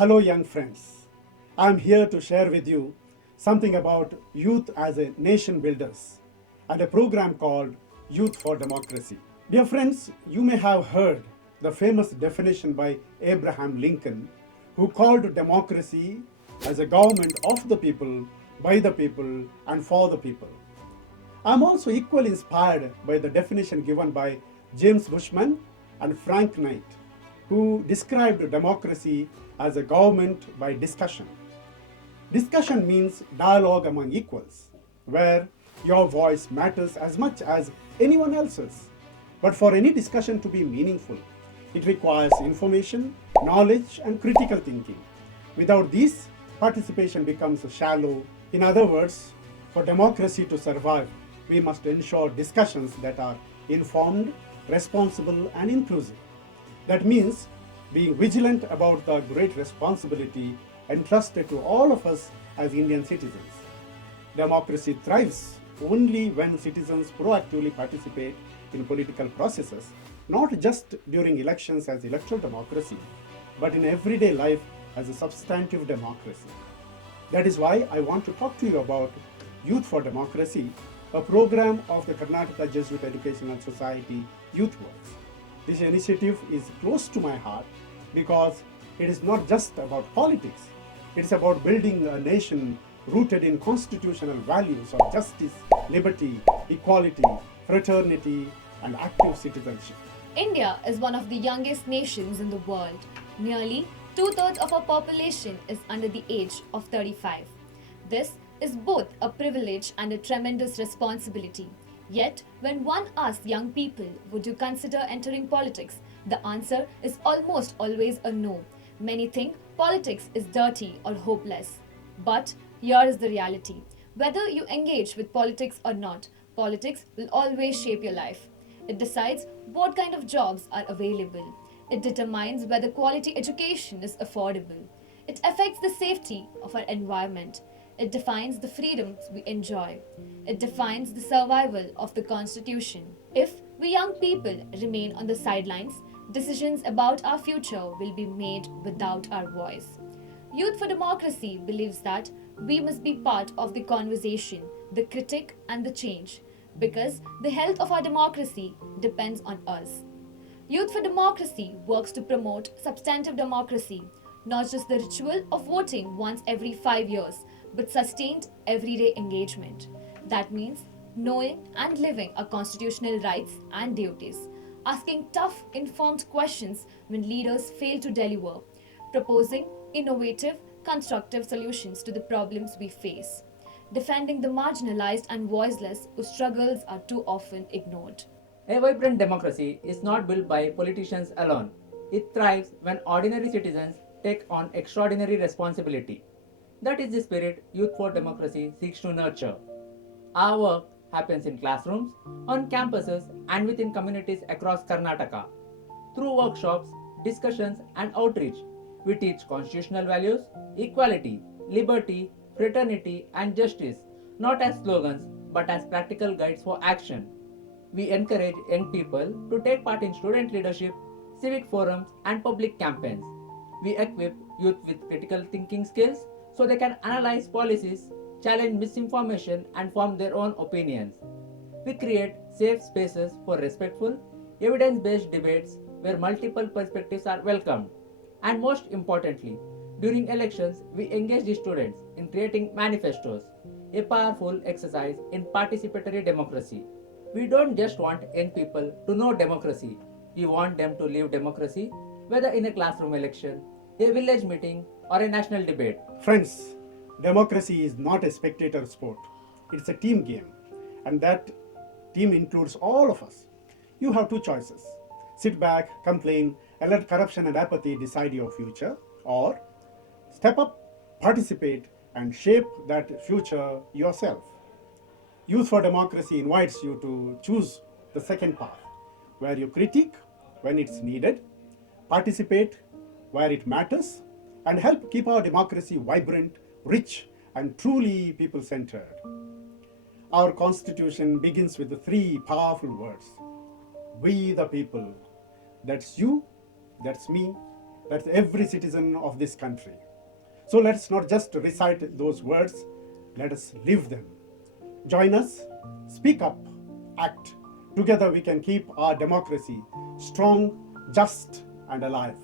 Hello, young friends. I'm here to share with you something about youth as a nation builders and a program called Youth for Democracy. Dear friends, you may have heard the famous definition by Abraham Lincoln, who called democracy as a government of the people, by the people, and for the people. I'm also equally inspired by the definition given by James Bushman and Frank Knight, who described democracy as a government by discussion. Discussion means dialogue among equals, where your voice matters as much as anyone else's. But for any discussion to be meaningful, it requires information, knowledge, and critical thinking. Without these, participation becomes shallow. In other words, for democracy to survive, we must ensure discussions that are informed, responsible, and inclusive. That means being vigilant about the great responsibility entrusted to all of us as Indian citizens. Democracy thrives only when citizens proactively participate in political processes, not just during elections as electoral democracy, but in everyday life as a substantive democracy. That is why I want to talk to you about Youth for Democracy, a program of the Karnataka Jesuit Educational Society Youth Works. This initiative is close to my heart because it is not just about politics, it is about building a nation rooted in constitutional values of justice, liberty, equality, fraternity, and active citizenship. India is one of the youngest nations in the world. Nearly two-thirds of our population is under the age of 35. This is both a privilege and a tremendous responsibility. Yet, when one asks young people, would you consider entering politics? The answer is almost always a no. Many think politics is dirty or hopeless. But here is the reality. Whether you engage with politics or not, politics will always shape your life. It decides what kind of jobs are available. It determines whether quality education is affordable. It affects the safety of our environment. It defines the freedoms we enjoy. It defines the survival of the Constitution. If we young people remain on the sidelines, decisions about our future will be made without our voice. Youth for Democracy believes that we must be part of the conversation, the critic, and the change, because the health of our democracy depends on us. Youth for Democracy works to promote substantive democracy, not just the ritual of voting once every 5 years, but sustained everyday engagement. That means knowing and living our constitutional rights and duties, asking tough, informed questions when leaders fail to deliver, proposing innovative, constructive solutions to the problems we face, defending the marginalized and voiceless whose struggles are too often ignored. A vibrant democracy is not built by politicians alone. It thrives when ordinary citizens take on extraordinary responsibility. That is the spirit Youth for Democracy seeks to nurture. Our work happens in classrooms, on campuses, and within communities across Karnataka. Through workshops, discussions, and outreach, we teach constitutional values, equality, liberty, fraternity, and justice, not as slogans but as practical guides for action. We encourage young people to take part in student leadership, civic forums, and public campaigns. We equip youth with critical thinking skills so they can analyze policies, challenge misinformation, and form their own opinions. We create safe spaces for respectful, evidence based debates where multiple perspectives are welcomed. And most importantly, during elections, we engage the students in creating manifestos, a powerful exercise in participatory democracy. We don't just want young people to know democracy, we want them to live democracy, whether in a classroom election, a village meeting, or a national debate. Friends, democracy is not a spectator sport, it's a team game, and that team includes all of us. You have two choices: sit back, complain, and let corruption and apathy decide your future, or step up, participate, and shape that future yourself. Youth for Democracy invites you to choose the second path, where you critique when it's needed, participate where it matters, and help keep our democracy vibrant, rich, and truly people centered. Our Constitution begins with the three powerful words: We the people. That's you, that's me, That's every citizen of this country. So let's not just recite those words, let us live them. Join us, speak up, act. Together we can keep our democracy strong, just, and alive.